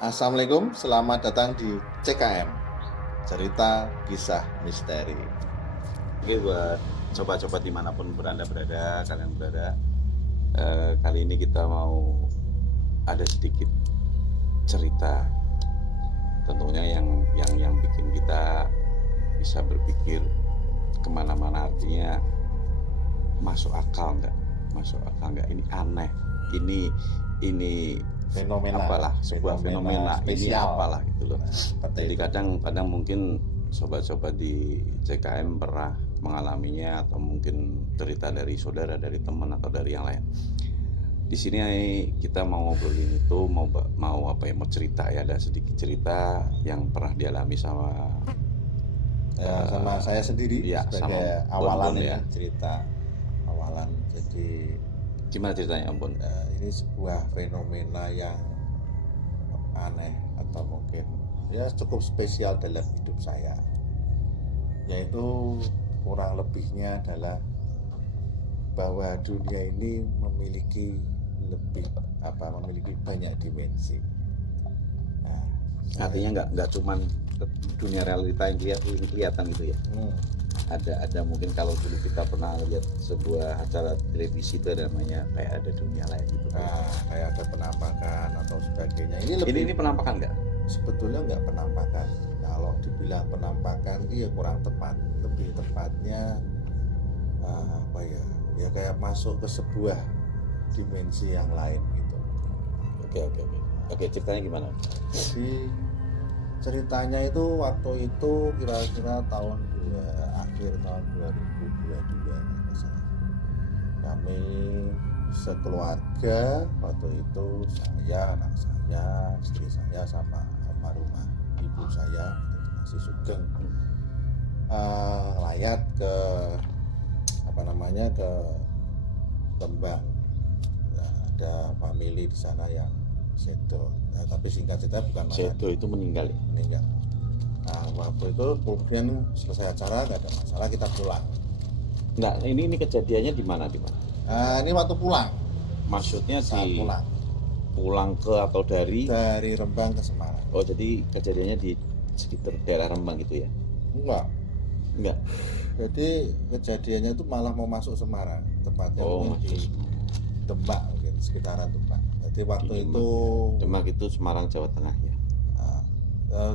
Assalamualaikum, selamat datang di CKM, cerita kisah misteri. Oke, buat coba-coba dimanapun kalian berada, kali ini kita mau ada sedikit cerita, tentunya yang bikin kita bisa berpikir kemana-mana, artinya masuk akal nggak, ini aneh, ini Fenomena, apalah, sebuah fenomena ini spesial. apalah gitu loh. Jadi itu. kadang mungkin sobat-sobat di CKM pernah mengalaminya, atau mungkin cerita dari saudara, dari teman, atau dari yang lain. Di sini kita mau ngobrolin itu, mau cerita ya, ada sedikit cerita yang pernah dialami sama saya sendiri ya, sebagai sama awalan Bon, ya, cerita awalan. Jadi gimana ceritanya Bon? ini sebuah fenomena yang aneh atau mungkin ya cukup spesial dalam hidup saya, yaitu kurang lebihnya adalah bahwa dunia ini memiliki banyak dimensi. Artinya nggak cuman dunia realita yang kelihatan gitu ya. Ada mungkin kalau dulu kita pernah lihat sebuah acara televisi itu ada namanya kayak ada dunia lain gitu. Kayak ada penampakan atau sebagainya. Ini penampakan nggak? Sebetulnya nggak penampakan. Kalau dibilang penampakan iya kurang tepat. Lebih tepatnya ya kayak masuk ke sebuah dimensi yang lain gitu. Oke, ceritanya gimana? Jadi ceritanya itu waktu itu kira-kira akhir tahun 2022 kami sekeluarga, waktu itu saya, anak saya, istri saya, sama almarhumah ibu saya masih sugeng, layat ke ke Lembang. Ada famili di sana yang sedo. Tapi singkat cerita bukan sedo itu meninggal. Waktu itu kemudian selesai acara nggak ada masalah, kita pulang. Nggak, ini kejadiannya di mana? Ini waktu pulang. Maksudnya pulang ke atau dari Rembang ke Semarang. Oh, jadi kejadiannya di sekitar daerah Rembang gitu ya? Enggak. Jadi kejadiannya itu malah mau masuk Semarang, tepatnya di Demak, mungkin sekitaran Demak. Jadi waktu itu Demak itu Semarang, Jawa Tengah ya.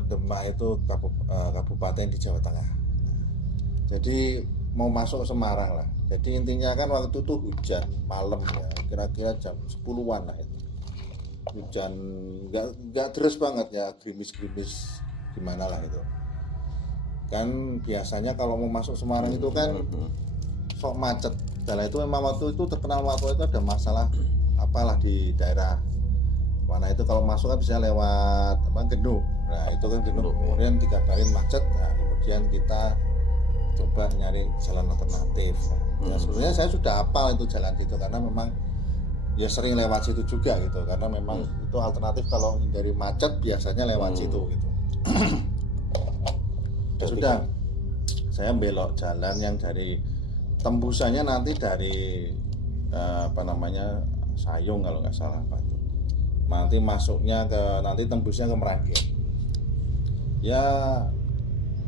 Demak itu kabupaten di Jawa Tengah. Jadi mau masuk Semarang lah. Jadi intinya kan waktu itu hujan malam ya, kira-kira jam 10-an lah itu. Hujan nggak deras banget ya, gerimis-gerimis gimana lah itu. Kan biasanya kalau mau masuk Semarang itu kan sok macet. Jalan itu memang waktu itu terkenal, waktu itu ada masalah apalah di daerah mana itu, kalau masuk kan bisa lewat Gendung. Nah itu kan Gendung, kemudian dikabarin macet. Nah kemudian kita coba nyari jalan alternatif. Ya sebenarnya saya sudah hafal itu jalan situ karena memang ya sering lewat situ juga gitu, karena memang itu alternatif kalau dari macet biasanya lewat situ gitu. Ya sudah, saya belok jalan yang dari tembusannya nanti dari Sayung kalau nggak salah, nanti masuknya nanti tembusnya ke Meranggen. Ya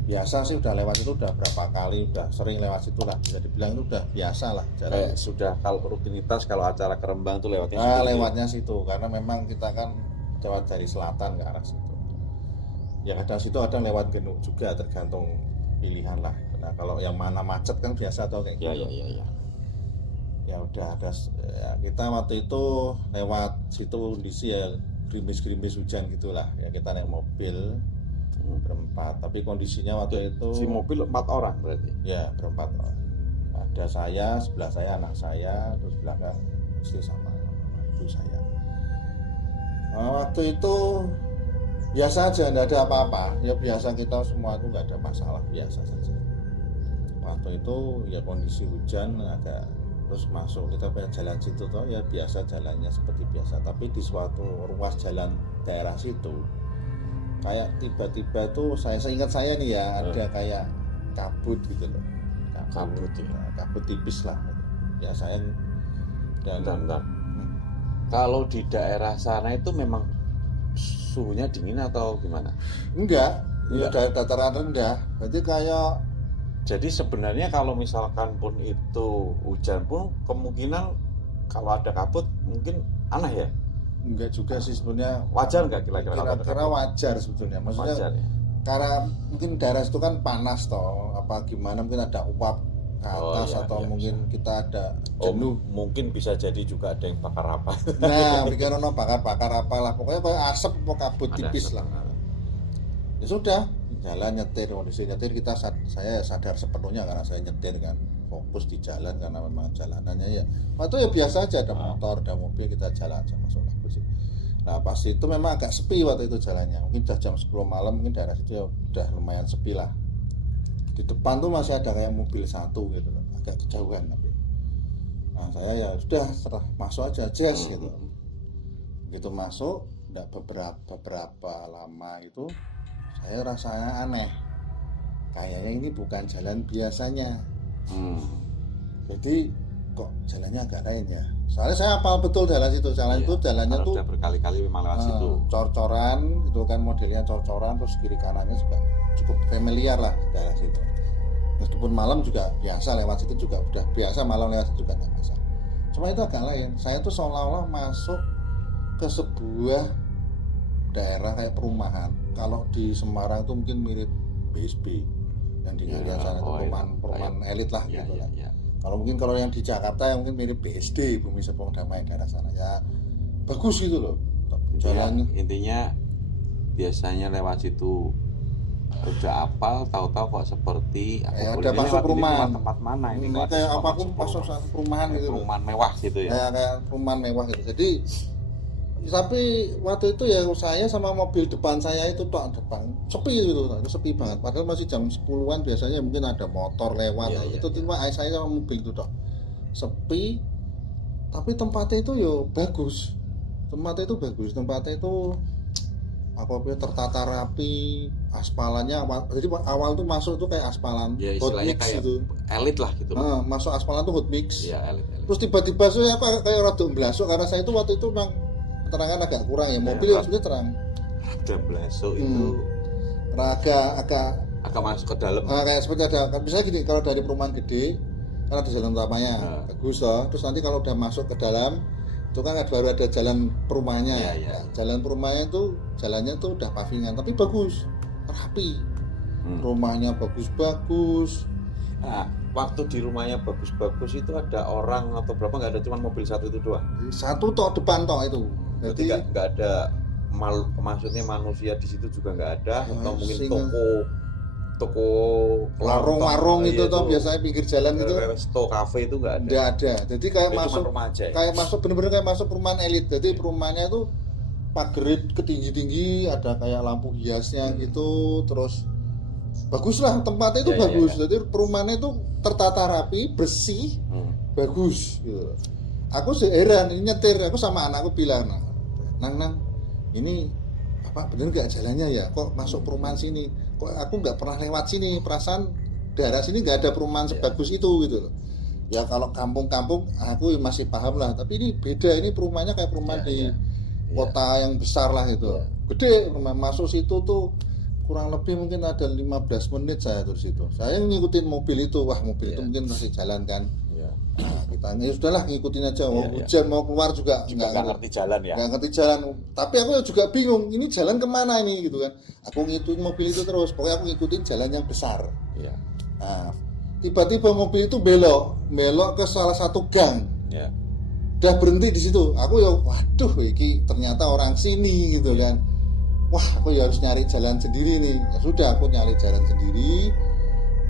biasa sih, udah lewat itu udah berapa kali, udah sering lewat situ lah, bisa dibilang itu udah biasa lah jalan. Sudah kalau rutinitas, kalau acara ke Rembang tuh lewatnya situ karena memang kita kan lewat dari selatan ke arah situ. Ya kadang situ ada lewat Genuk juga, tergantung pilihan lah. Nah kalau yang mana macet kan biasa atau kayak gitu. Ya udah ada ya, kita waktu itu lewat situ kondisi ya gerimis-gerimis hujan gitulah. Ya kita naik mobil berempat, tapi kondisinya waktu itu si mobil 4 orang berarti? Ya berempat orang. Ada saya, sebelah saya anak saya, terus belakang istri sama ibu saya. Waktu itu biasa aja, nggak ada apa-apa. Ya biasa, kita semua itu nggak ada masalah, biasa saja. Waktu itu ya kondisi hujan agak, terus masuk kita pengen jalan situ toh ya biasa, jalannya seperti biasa. Tapi di suatu ruas jalan daerah situ kayak tiba-tiba tuh saya ingat saya nih ya, ada kayak kabut gitu loh. Kabut tipis lah. Ya saya dan kalau di daerah sana itu memang suhunya dingin atau gimana? Enggak, ya Enggak. dari dataran rendah. Berarti kayak Jadi sebenarnya kalau misalkan pun itu hujan pun kemungkinan kalau ada kabut mungkin aneh ya. enggak juga sih sebenarnya. Wajar nggak kira-kira kalau ada Kira-kira kabut? wajar sebetulnya. Maksudnya Wajar ya. karena mungkin daerah itu kan panas toh, apa gimana mungkin ada uap ke Oh, atas iya, atau iya, mungkin kita ada Oh, jenuh. mungkin bisa jadi juga ada yang bakar apa? Nah, pikir ono bakar-bakar apalah, pokoknya kayak asap atau kabut Ada tipis asap. lah. Ya sudah, jalan nyetir, kondisi nyetir saya sadar sepenuhnya karena saya nyetir kan, fokus di jalan karena memang jalanannya ya waktu ya biasa aja, ada motor, ada mobil, kita jalan aja masuk lagus. Nah pas itu memang agak sepi waktu itu jalannya, mungkin udah jam 10 malam, mungkin daerah situ ya udah lumayan sepi lah. Di depan tuh masih ada kayak mobil satu gitu, agak kejauhan tapi. Nah saya ya sudah setelah masuk aja jazz gitu. Begitu masuk, udah beberapa lama itu saya rasanya aneh, kayaknya ini bukan jalan biasanya. Jadi kok jalannya agak lain ya, soalnya saya hafal betul jalan situ. Jalan itu jalannya tuh udah berkali-kali memang lewat situ. cor-coran gitu kan, modelnya cor-coran, terus kiri kanannya juga cukup familiar lah daerah situ. Meskipun malam juga biasa lewat situ, juga udah biasa malam lewat situ juga nggak masalah. Cuma itu agak lain, saya tuh seolah-olah masuk ke sebuah daerah kayak perumahan. Kalau di Semarang tuh mungkin mirip BSB yang di Irian sana, itu perumahan elit lah gitu kan. Kalau mungkin kalau yang di Jakarta yang mungkin mirip BSD, Bumi Serpong Damai, daerah sana ya bagus gitu loh jalannya. Intinya biasanya lewat situ udah apal, tahu-tahu kok seperti Ada masuk perumahan. Tempat mana ini? Ini kayak apapun masuk perumahan gitu loh. Perumahan mewah gitu ya. Kayak perumahan mewah gitu. Jadi tapi waktu itu ya saya sama mobil depan saya itu tok depan sepi gitu, sepi banget. Padahal masih jam 10-an, biasanya mungkin ada motor lewat. Itu cuma saya sama mobil itu tok sepi. Tapi tempatnya itu yo bagus. Tempatnya itu apa tertata rapi, aspalannya jadi awal tuh masuk tuh kayak aspalan hot mix kayak gitu. Elit lah gitu. Masuk aspalan tuh hot mix. Iya, elit. Terus tiba-tiba saya kayak rada mblasuk karena saya itu waktu itu memang keterangan agak kurang ya, mobil yang sudah terang. Rada mblasuk itu agak masuk ke dalam. Kayak seperti ada, misalnya gini, kalau dari perumahan gede kan ada jalan utamanya bagus toh, terus nanti kalau udah masuk ke dalam itu kan baru ada jalan perumahannya. Nah, jalan perumahannya itu jalannya tuh udah pavingan tapi bagus, rapi. Rumahnya bagus-bagus. Nah, waktu di rumahnya bagus-bagus itu ada orang atau berapa? Nggak ada, cuma mobil satu itu doang. Satu tok depan tok itu. Jadi nggak ada maksudnya manusia di situ juga nggak ada, atau mungkin toko warung itu toh biasanya pinggir jalan gitu. Resto cafe itu nggak ada. Nggak ada. Jadi kayak masuk bener-bener kayak masuk perumahan elit. Jadi perumahannya itu pagar ketinggi-tinggi, ada kayak lampu hiasnya gitu, terus bagus lah tempatnya itu bagus. Jadi perumahannya itu tertata rapi, bersih, bagus gitu. Aku heran, ini nyetir, aku sama anakku bilang, nang ini apa bener nggak jalannya ya, kok masuk perumahan sini, kok aku nggak pernah lewat sini, perasaan daerah sini nggak ada perumahan sebagus itu gitu loh. Ya kalau kampung-kampung aku masih paham lah, tapi ini beda, ini perumahannya kayak perumahan di kota yang besar lah gitu. Gede, masuk situ tuh kurang lebih mungkin ada 15 menit saya tuh di situ. Saya ngikutin mobil itu, mobil itu mungkin masih jalan kan. Nah, kita ya sudahlah ngikutin aja. Hujan mau keluar juga nggak ngerti jalan ya. Nggak ngerti jalan. Tapi aku juga bingung, ini jalan kemana ini gitu kan. Aku ngikutin mobil itu terus. Pokoknya aku ngikutin jalan yang besar. Nah, tiba-tiba mobil itu belok ke salah satu gang. Udah berhenti di situ. Aku ya waduh, iki ternyata orang sini gitu kan. Wah, aku ya harus nyari jalan sendiri nih. Ya sudah, aku nyari jalan sendiri.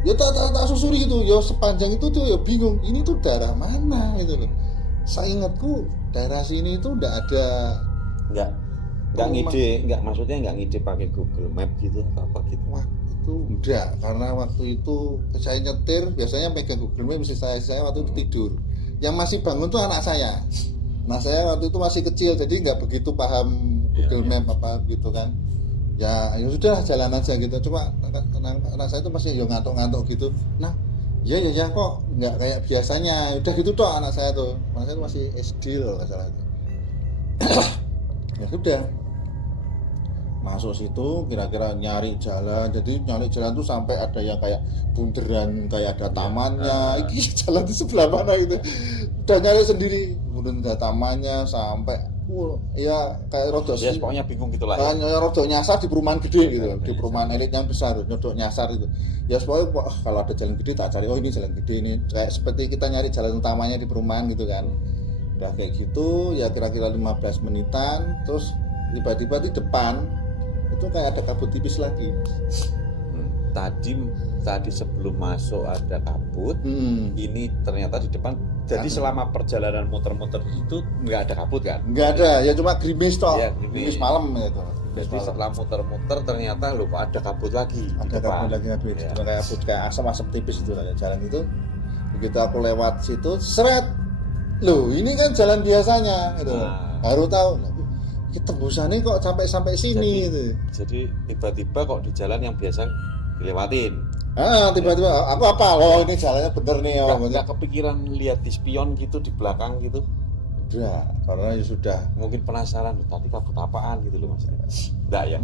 Ya tak susuri gitu. Ya sepanjang itu tuh ya bingung. Ini tuh daerah mana gitu loh. Saya ingatku daerah sini itu udah ada. Nggak ngide pakai Google Map gitu atau apa gitu. Wah, itu enggak, karena waktu itu saya nyetir biasanya megang Google Map. Saya waktu itu tidur. Yang masih bangun tuh anak saya. Nah saya waktu itu masih kecil, jadi nggak begitu paham Google Map apa gitu kan. Ya sudah jalan aja gitu. Cuma anak saya itu masih ngantuk-ngantuk gitu. Nah, ya kok nggak kayak biasanya. Udah gitu toh anak saya tuh. Anak saya masih SD loh nggak salah itu. Ya sudah. masuk situ kira-kira nyari jalan, jadi nyari jalan tuh sampai ada yang kayak bunderan, kayak ada tamannya. Ini jalan di sebelah mana gitu, udah nyari sendiri, kemudian ada tamannya sampai ya kayak rodok Ya pokoknya bingung gitulah ya. rodok nyasar di perumahan gede gitu, di perumahan elit yang besar, rodok nyasar itu ya. Pokoknya kalau ada jalan gede tak cari, oh ini jalan gede ini, kayak seperti kita nyari jalan utamanya di perumahan gitu kan. Udah kayak gitu ya kira-kira 15 menitan, terus tiba-tiba di depan itu kayak ada kabut tipis lagi. Tadi sebelum masuk ada kabut, ini ternyata di depan. Jadi selama perjalanan muter-muter itu nggak ada kabut kan? Nggak ada, ya cuma gerimis toh, Ya, gerimis malam gitu. Jadi setelah muter-muter ternyata lupa ada kabut lagi. Ada kabut lagi habis, ya. kayak asam-asam tipis itu lah jalan itu. Begitu aku lewat situ, seret, loh ini kan jalan biasanya gitu. Baru tahu, kita tembusannya kok sampai sini gitu. Jadi tiba-tiba kok di jalan yang biasa dilewatin. Tiba-tiba aku apa? Oh ini jalannya bener nih. Nggak kepikiran lihat di spion gitu di belakang gitu? Udah, karena ya sudah. Mungkin penasaran, tadi kabut apaan gitu loh mas? Enggak ya?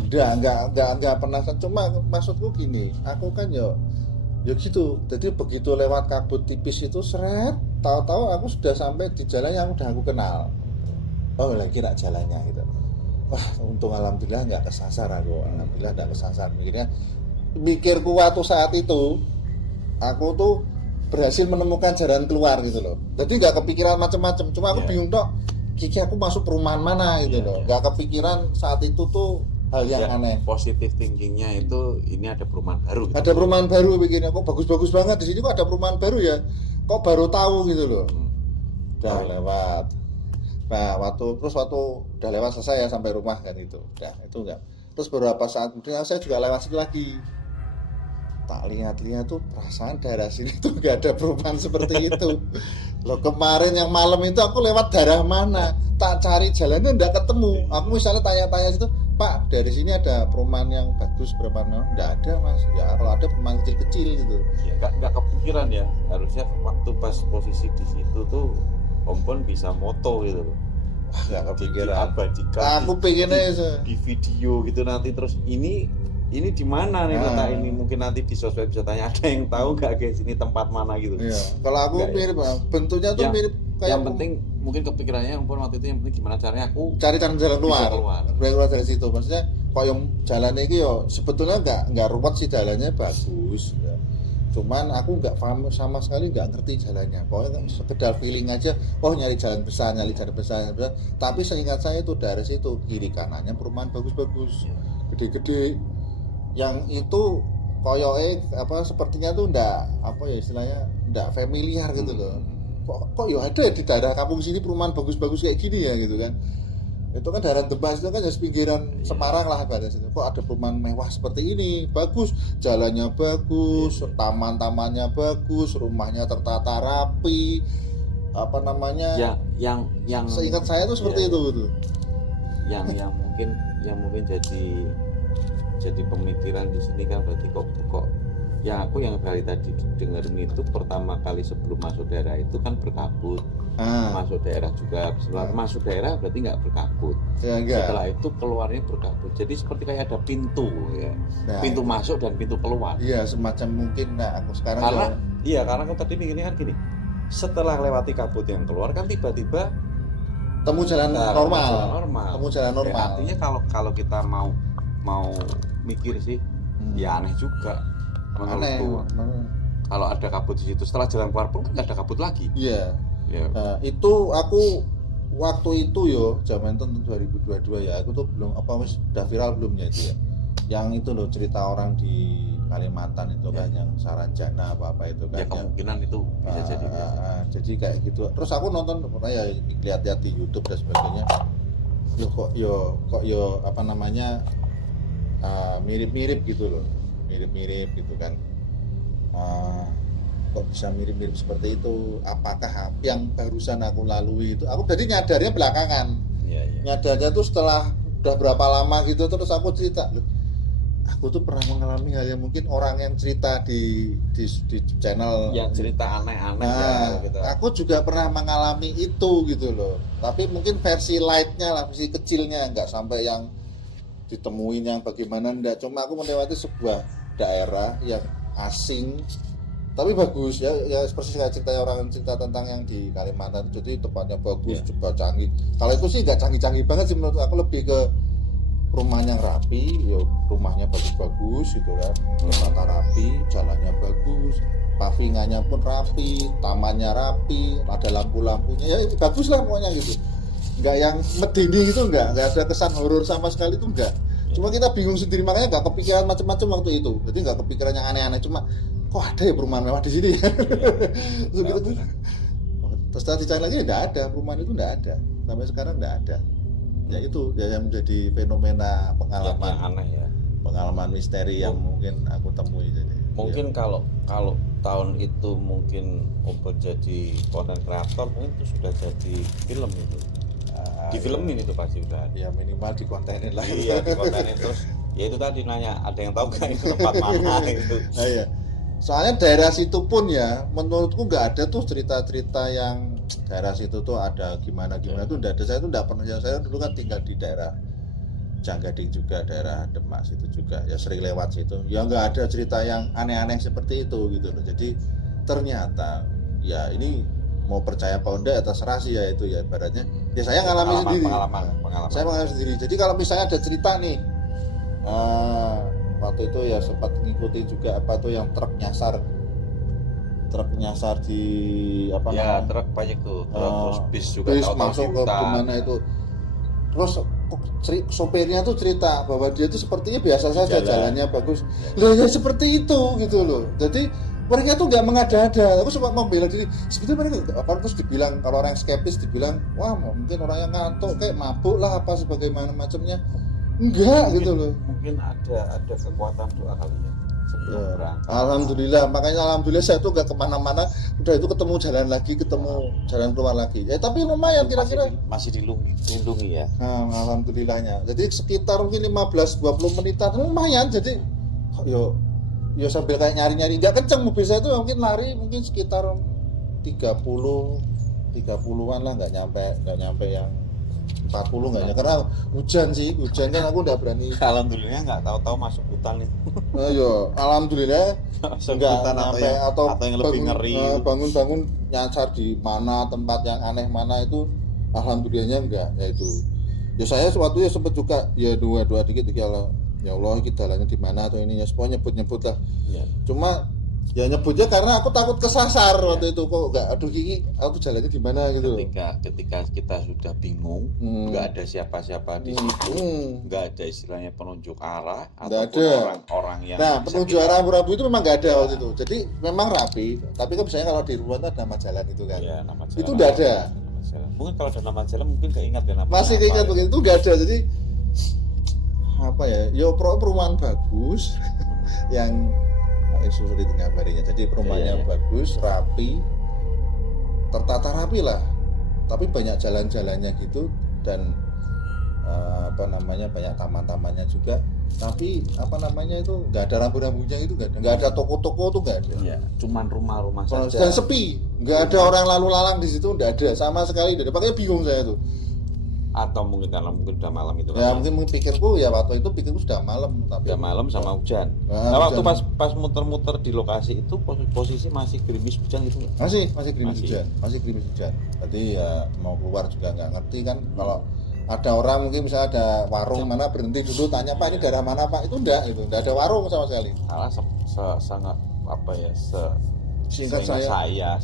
Enggak penasaran. Cuma maksudku gini, aku kan ya gitu. Jadi begitu lewat kabut tipis itu seret, tahu-tahu aku sudah sampai di jalan yang udah aku kenal. Oh lagi kira jalannya gitu. Wah untung alhamdulillah nggak kesasar aku. Alhamdulillah nggak kesasar. Mikirku waktu saat itu aku tuh berhasil menemukan jalan keluar gitu loh. Jadi nggak kepikiran macam-macam. Cuma aku bingung dok, Kiki aku masuk perumahan mana gitu loh. Nggak kepikiran saat itu tuh hal yang aneh. Positif thinkingnya itu ini ada perumahan baru. Gitu. Ada perumahan baru begini. Kok bagus-bagus banget di sini kok ada perumahan baru ya. Kok baru tahu gitu loh. Udah lewat. Nah waktu udah lewat selesai ya sampai rumah kan itu. Udah itu enggak. Terus beberapa saat kemudian saya juga lewat situ lagi. Tak lihat-lihat tuh perasaan daerah sini tuh nggak ada perumahan seperti itu. Loh kemarin yang malam itu aku lewat daerah mana? Tak cari jalannya nggak ketemu. Aku misalnya tanya-tanya situ, Pak dari sini ada perumahan yang bagus berapa? Nggak ada mas. Ya kalau ada perumahan kecil-kecil gitu. Ya nggak kepikiran ya. Harusnya waktu pas posisi di situ tuh Om Pon bisa moto gitu. Wah nggak kepikiran. Abadikan. Aku pengennya di video gitu nanti terus ini di mana nih letak ini, mungkin nanti di sosmed bisa tanya ada yang tahu nggak guys ini tempat mana gitu. Iya. Kalau aku nggak, mirip bentuknya tuh mirip kayak yang penting mungkin kepikirannya Om Pon waktu itu yang penting gimana caranya aku cari jalan keluar dari situ. Maksudnya kok yang jalan ini yo sebetulnya nggak ruwet sih, jalannya bagus ya. Cuman aku nggak paham sama sekali, nggak ngerti jalannya. Pokoknya sekedar feeling aja, oh nyari jalan besar. Tapi seingat saya itu dari situ kiri kanannya perumahan bagus-bagus, gede-gede. Yang itu sepertinya tuh ndak istilahnya ndak familiar gitu loh. Kok ya ada di daerah kampung sini perumahan bagus-bagus kayak gini ya gitu kan. Itu kan daerah Tebas itu kan ya pinggiran Semarang lah pada situ. Kok ada perumahan mewah seperti ini, bagus, jalannya bagus, taman-tamannya bagus, rumahnya tertata rapi, yang seingat saya tuh seperti itu gitu. Yang mungkin jadi pemikiran di sini kan berarti kok yang aku yang dari tadi dengerin itu pertama kali sebelum masuk daerah itu kan berkabut. Masuk daerah juga, setelah masuk daerah berarti nggak berkabut. Ya, setelah itu keluarnya berkabut. Jadi seperti kayak ada pintu ya. Pintu masuk dan pintu keluar. Iya, semacam mungkin aku sekarang karena kan tadi ini kan gini. Setelah lewati kabut yang keluar kan tiba-tiba temu jalan normal. Temu jalan normal. Ya, artinya kalau kita mau mikir sih ya aneh juga menurutku. Kalau ada kabut di situ setelah jalan keluar pun nggak ada kabut lagi. Iya. Itu aku waktu itu zaman itu 2022 ya, aku tuh belum udah viral belum ya itu ya. Yang itu loh cerita orang di Kalimantan itu kan yang Saranjana apa itu kan. Ya kemungkinan itu bisa jadi. Jadi kayak gitu. Terus aku nonton ya lihat-lihat di YouTube dan sebagainya. Mirip-mirip gitu loh, mirip gitu kan. Kok bisa mirip-mirip seperti itu? Apakah yang barusan aku lalui itu? Aku jadi nyadarnya belakangan. Nyadarnya tuh setelah udah berapa lama gitu, terus aku cerita, loh, aku tuh pernah mengalami hal yang mungkin orang yang cerita di channel yang cerita aneh-aneh gitu. Aku juga pernah mengalami itu gitu loh. Tapi mungkin versi lightnya lah, versi kecilnya, nggak sampai yang ditemuin yang bagaimana, enggak. Cuma aku melewati sebuah daerah yang asing tapi bagus ya, ya seperti kayak cerita orang cerita tentang yang di Kalimantan, jadi tempatnya bagus, juga canggih. Kalau itu sih nggak canggih-canggih banget sih menurut aku, lebih ke rumahnya yang rapi, ya rumahnya bagus-bagus gitu kan, tata rapi, jalannya bagus, pavingannya pun rapi, tamannya rapi, ada lampu-lampunya, ya bagus lah pokoknya gitu. Nggak yang medeni gitu, nggak ada kesan horor sama sekali itu nggak. Cuma kita bingung sendiri, makanya nggak kepikiran macam-macam waktu itu, jadi nggak kepikiran yang aneh-aneh, cuma kok ada ya perumahan mewah di sini ya. Terus gitu, terus tadi cari lagi nggak ada, perumahan itu nggak ada, sampai sekarang nggak ada. Ya itu ya yang menjadi fenomena pengalaman yang aneh ya, pengalaman misteri yang mungkin aku temui. Jadi mungkin ya. kalau tahun itu mungkin Obot jadi konten kreator, mungkin itu sudah jadi film itu, di filmin itu pasti udah ada. Ya minimal dikontenin lah. Iya, dikontenin. Terus ya itu tadi nanya, ada yang tahu nggak itu tempat mana itu. Nah, iya. Soalnya daerah situ pun ya menurutku nggak ada tuh cerita-cerita yang daerah situ tuh ada gimana tuh nggak ada. Saya tuh nggak pernah, saya dulu kan tinggal di daerah Janggading juga, daerah Demak situ juga, ya sering lewat situ, ya nggak ada cerita yang aneh-aneh seperti itu gitu loh. Jadi ternyata ya ini mau percaya apa enggak atas terserah ya, itu ya ibaratnya ya saya ngalami sendiri. Pengalaman. Saya mengalami sendiri. Jadi kalau misalnya ada cerita nih, waktu itu ya sempat mengikuti juga apa tuh yang truk nyasar di apa ya, namanya, truk banyak tuh, terus bis juga bis tahu-tahu masuk ke dihutan. gimana itu, terus sopirnya tuh cerita bahwa dia tuh sepertinya biasa saja, jalannya bagus. Lah ya seperti itu gitu loh. Jadi mereka tuh nggak mengada-ada. Aku sempat mau bela diri, sebetulnya mereka apa, terus dibilang kalau orang yang skeptis dibilang wah mungkin orang yang ngantuk kayak mabuk lah apa sebagaimana macamnya. Enggak gitu loh. Mungkin ada kekuatan doa kali ya. Ya, alhamdulillah, makanya alhamdulillah saya tuh gak kemana-mana, udah itu ketemu jalan lagi, ketemu jalan keluar lagi. Tapi lumayan kira-kira masih dilindungi ya. Nah, alhamdulillahnya. Jadi sekitar mungkin 15-20 menitan lumayan. Jadi yo sambil kayak nyari-nyari, nggak kenceng mobil saya tuh mungkin lari mungkin sekitar 30-an lah, nggak nyampe yang 40 nggak ya, karena hujan kan aku nggak berani. Alhamdulillah nggak tahu-tahu masuk hutan itu. Alhamdulillah nggak nyampe atau yang lebih ngeri. Bangun nyasar di mana tempat yang aneh mana itu, alhamdulillahnya enggak. Ya itu ya saya waktu itu sempat juga ya doa dikit ya Allah kita jalannya di mana atau ini ya, pokoknya nyebut lah ya. Cuma ya nyebutnya karena aku takut kesasar waktu itu, kok enggak, aduh Kiki aku jalannya di mana gitu. Ketika kita sudah bingung, nggak ada siapa-siapa di situ, nggak ada istilahnya penunjuk arah atau orang-orang yang penunjuk arah Rabu itu memang nggak ada waktu itu. Jadi memang rapi, tapi kan misalnya kalau di rumah itu ada nama jalan itu kan, ya, nama jalan, itu nggak ada. Mungkin kalau ada nama jalan mungkin keingat ya, masih keingat begitu, itu nggak ada. Jadi apa ya, perumahan bagus yang sulit ngabarinya. Jadi perumahannya bagus, rapi, tertata rapi lah, tapi banyak jalan-jalannya gitu, dan banyak taman-tamannya juga, tapi itu nggak ada rambu-rambunya, itu nggak ada toko-toko tuh nggak ada ya, cuman rumah-rumah saja dan sepi, nggak ada orang lalu lalang di situ, nggak ada sama sekali. Makanya bingung saya tuh. Atau mungkin karena udah malam itu ya, mungkin pikirku ya waktu itu sudah malam, tapi udah malam sama hujan. Waktu pas muter-muter di lokasi itu posisi masih gerimis hujan itu nggak? Masih gerimis hujan. Berarti ya mau keluar juga nggak ngerti kan. Kalau ada orang mungkin misalnya ada warung mana, berhenti dulu tanya Pak ini daerah mana Pak, itu enggak ada warung sama sekali. Sangat apa ya, singkat saya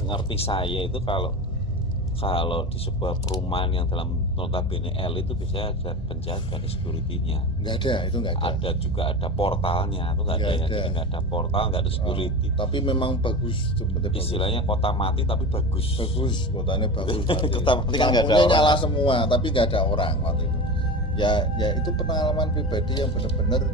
ngerti saya itu kalau di sebuah perumahan yang dalam notabene L itu biasanya ada penjaga, ada security-nya. Nggak ada. Ada portalnya, itu nggak ada. Jadi nggak ada portal, nggak ada security. Tapi memang bagus. Istilahnya kota mati tapi bagus. Kotanya bagus. Kota mati kan nggak ada orang. Nyala semua, tapi nggak ada orang waktu itu. Ya itu pengalaman pribadi yang benar-benar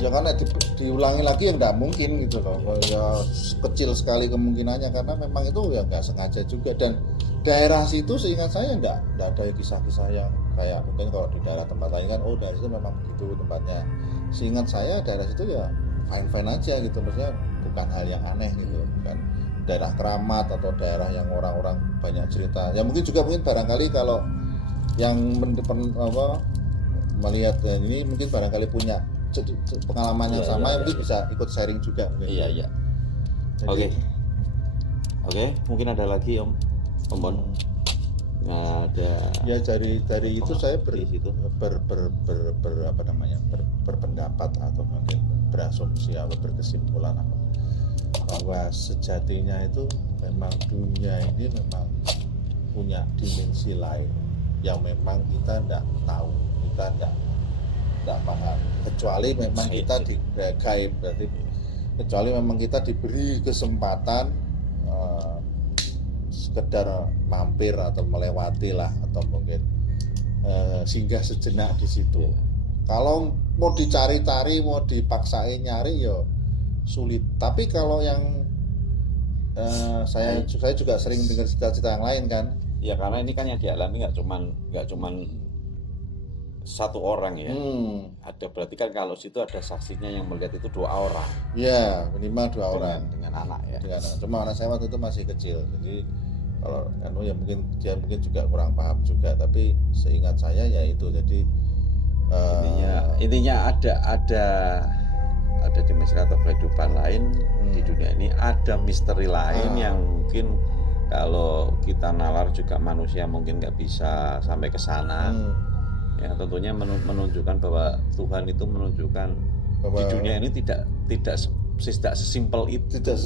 ya karena diulangi lagi yang nggak mungkin gitu loh. Ya kecil sekali kemungkinannya, karena memang itu ya nggak sengaja juga. Dan daerah situ seingat saya nggak ada kisah-kisah yang kayak mungkin kalau di daerah tempat lain kan, dari situ memang begitu tempatnya. Seingat saya daerah situ ya fine aja gitu, maksudnya bukan hal yang aneh gitu, bukan daerah keramat atau daerah yang orang-orang melihat dan ini mungkin barangkali punya pengalaman yang Iya, sama iya, yang mungkin iya. bisa ikut sharing juga mungkin. Iya. Jadi, Oke, mungkin ada lagi Om Bon. Nggak ada. ya dari itu saya Di situ. berpendapat atau mungkin berasumsi atau berkesimpulan apa bahwa sejatinya itu memang dunia ini memang punya dimensi lain yang memang kita tidak tahu, kita tidak paham, kecuali memang kita di gaib, berarti kecuali memang kita diberi kesempatan sekedar mampir atau melewati lah, atau mungkin singgah sejenak di situ. Kalau mau dicari-cari, mau dipaksain nyari ya sulit. Tapi kalau yang saya juga sering dengar cerita-cerita yang lain kan. Ya karena ini kan yang dialami nggak cuman satu orang ya. Ada berarti kan kalau situ ada saksinya yang melihat itu 2 orang. Ya minimal 2 orang dengan anak ya. Dengan anak. Cuma anak saya waktu itu masih kecil, jadi kalau ya mungkin dia juga kurang paham juga. Tapi seingat saya ya itu, jadi intinya ada dimensi atau kehidupan lain di dunia ini, ada misteri lain yang mungkin kalau kita nalar juga manusia mungkin nggak bisa sampai ke sana. Ya tentunya menunjukkan bahwa Tuhan itu menunjukkan bahwa di dunia ini tidak sesimpel itu, tidak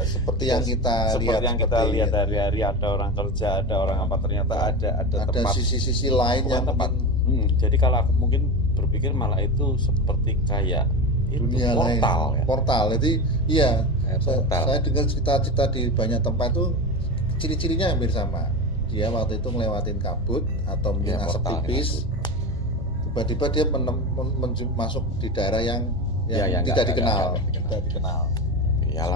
seperti yang kita lihat hari-hari. Ada orang kerja, ada orang apa, ternyata ada tempat, sisi-sisi lain yang tempat. Jadi kalau aku mungkin berpikir malah itu seperti kayak dunia portal lain. Ya? Portal, jadi iya. Saya dengar cerita-cerita di banyak tempat tuh ciri-cirinya hampir sama. Dia waktu itu ngelewatin kabut atau mungkin asap tipis, tiba-tiba dia masuk di daerah yang tidak dikenal. Ya,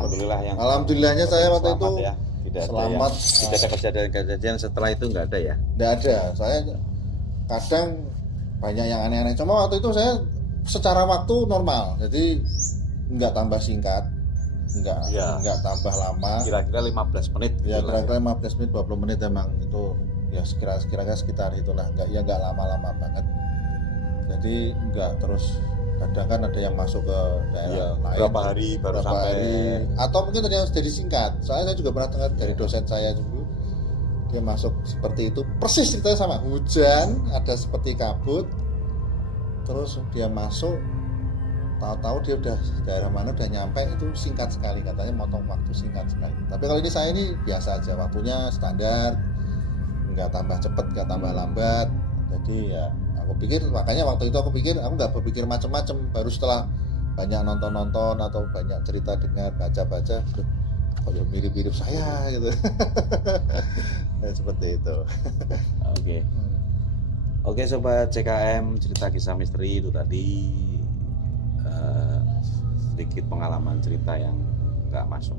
alhamdulillahnya saya waktu itu ya. Selamat. Tidak ada kejadian setelah itu, nggak ada ya? Nggak ada. Saya kadang banyak yang aneh-aneh. Cuma waktu itu saya secara waktu normal, jadi nggak tambah singkat, nggak tambah lama. Kira-kira 15 menit. Ya kira-kira 15 menit, 20 menit emang itu ya kira-kira sekitar itulah. Nggak lama-lama banget. Jadi nggak terus. Kadang kan ada yang masuk ke daerah lain. Berapa hari baru sampai. Atau mungkin ada yang jadi singkat. Saya juga pernah dengar dari dosen saya dulu. Dia masuk seperti itu, persis ceritanya sama. Hujan, ada seperti kabut. Terus dia masuk, tahu-tahu dia udah daerah mana, udah nyampe, itu singkat sekali, katanya motong waktu singkat sekali. Tapi kalau ini saya ini biasa aja, waktunya standar, nggak tambah cepet, nggak tambah lambat. Jadi ya aku pikir, makanya waktu itu aku nggak berpikir macam-macam. Baru setelah banyak nonton atau banyak cerita dengar, baca-baca, kok ya mirip-mirip saya gitu. Ya, seperti itu. Oke sobat CKM, cerita kisah misteri itu tadi sedikit pengalaman cerita yang nggak masuk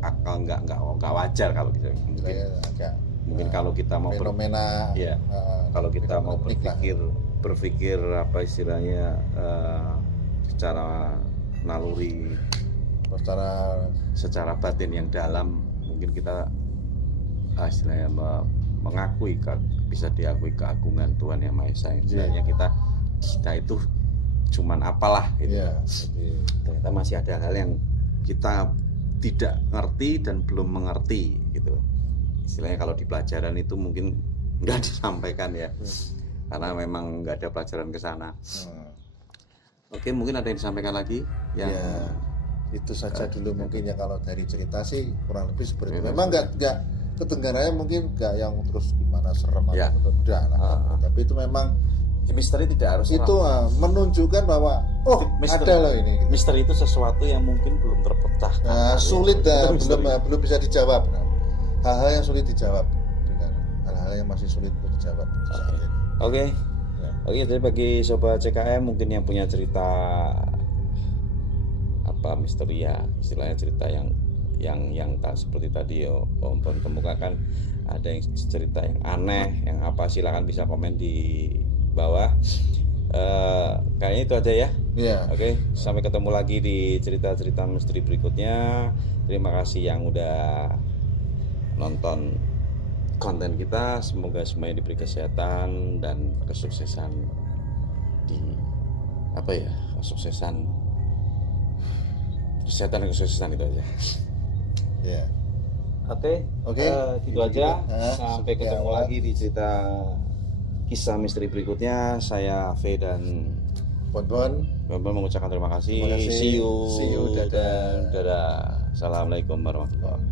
akal, nggak wajar kalau gitu. Mungkin kalau kita mau fenomena kalau kita mau berpikir apa istilahnya secara naluri, secara batin yang dalam, mungkin kita istilahnya mengakui, bisa diakui keagungan Tuhan Yang Maha Esa. Sebenarnya kita itu cuman apalah gitu. Ternyata masih ada hal yang kita tidak ngerti dan belum mengerti gitu. Istilahnya kalau di pelajaran itu mungkin nggak disampaikan ya, karena memang nggak ada pelajaran ke sana. Oke, mungkin ada yang disampaikan lagi yang itu saja dulu mungkin ya. Kalau dari cerita sih kurang lebih seperti itu. Memang nggak kedengarannya mungkin nggak yang terus gimana serem atau udah, tapi itu memang misteri tidak harus serem. Itu menunjukkan bahwa misteri, ada loh ini. Gitu. Misteri itu sesuatu yang mungkin belum terpecahkan. Sulit dan belum bisa dijawab. Hal-hal yang sulit dijawab dengan hal-hal yang masih sulit untuk dijawab. Oke, jadi bagi sobat CKM mungkin yang punya cerita apa misteri ya, istilahnya cerita yang seperti tadi Om Bon kemukakan, ada yang cerita yang aneh, yang apa, silakan bisa komen di bawah. Kayaknya itu aja ya. Oke, sampai ketemu lagi di cerita-cerita misteri berikutnya. Terima kasih yang udah nonton konten kita. Semoga semuanya diberi kesehatan dan kesuksesan di apa ya, kesuksesan kesehatan dan kesuksesan itu aja. Ya. Oke, Oke, gitu aja. Nah, Sampai seperti ketemu awal. lagi di cerita kisah misteri berikutnya. Saya V dan Bon-bon. Bambang mengucapkan terima kasih. Terima kasih. See you. See you, dadah. Dan dadah. Assalamualaikum warahmatullahi wabarakatuh.